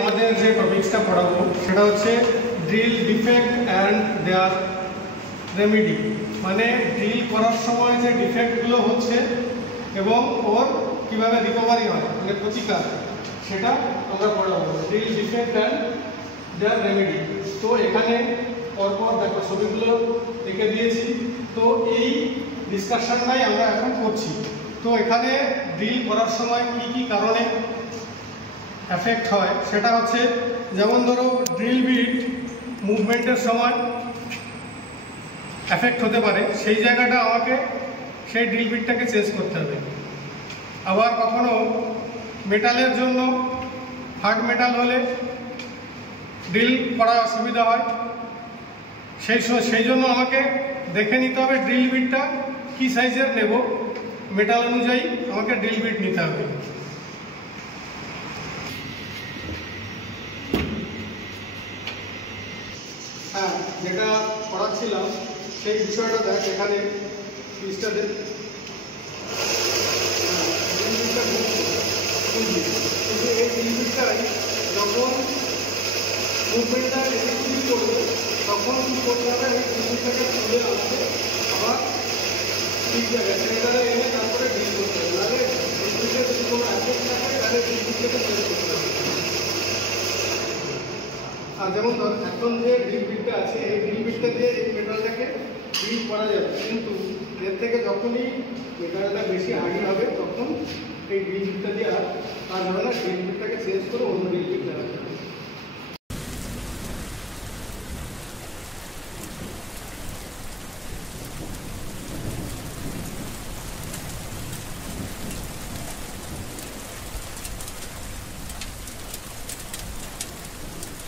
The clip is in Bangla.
আমাদের যে টপিকসটা পড়াবো সেটা হচ্ছে drill defect and their remedy, মানে ড্রিল করার সময় যে ডিফেক্টগুলো হচ্ছে এবং ওর কীভাবে রিকভারি হয়, মানে প্রতিকার, সেটা আমরা পড়াবো। Drill defect and their remedy. তো এখানে পরপর দেখো ছবিগুলো রেখে দিয়েছি। তো এই ডিসকাশনটাই আমরা এখন করছি। তো এখানে ড্রিল করার সময় কি কি কারণে এফেক্ট হয় সেটা হচ্ছে, যেমন ধরো ড্রিল বিট মুভমেন্টের সময় এফেক্ট হতে পারে, সেই জায়গাটা আমাকে সেই ড্রিল বিটটাকে চেঞ্জ করতে হবে। আবার কখনো মেটালের জন্য হার্ড মেটাল হলে ড্রিল করা অসুবিধা হয়, সেই জন্য আমাকে দেখে নিতে হবে ড্রিল বিটটা কী সাইজের নেব, মেটাল অনুযায়ী আমাকে ড্রিল বিট নিতে হবে। হ্যাঁ, যেটা পড়াচ্ছিলাম সেই বিষয়টা দেখ, এখানে পিসটা দেখ, কিন্তু এই ড্রিল যখন মুভমেন্টটা এক্সিকিউট করবে তখন কী করতে হবে, এই ড্রিলটাকে তুলে আসবে আবার ঠিক জায়গায় সেন্টারে এনে তারপরে ড্রিল করতে হবে। নাহলে ড্রিলটা যদি কোনো অ্যাফেক্ট থাকে তাহলে ড্রিলটাকে চেঞ্জ করতে হবে। আর যেমন ধর এখন যে ড্রিল বিটটা আছে, এই ড্রিল বিটটা দিয়ে এই মেটালটাকে ড্রিল করা যাবে, কিন্তু এর থেকে যখনই মেটালটা বেশি হার্ডি হবে তখন এই ড্রিল বিটটা দিয়ে আর হবে না, ড্রিল বিটটাকে চেঞ্জ করে অন্য ড্রিল বিট দেওয়া যাবে।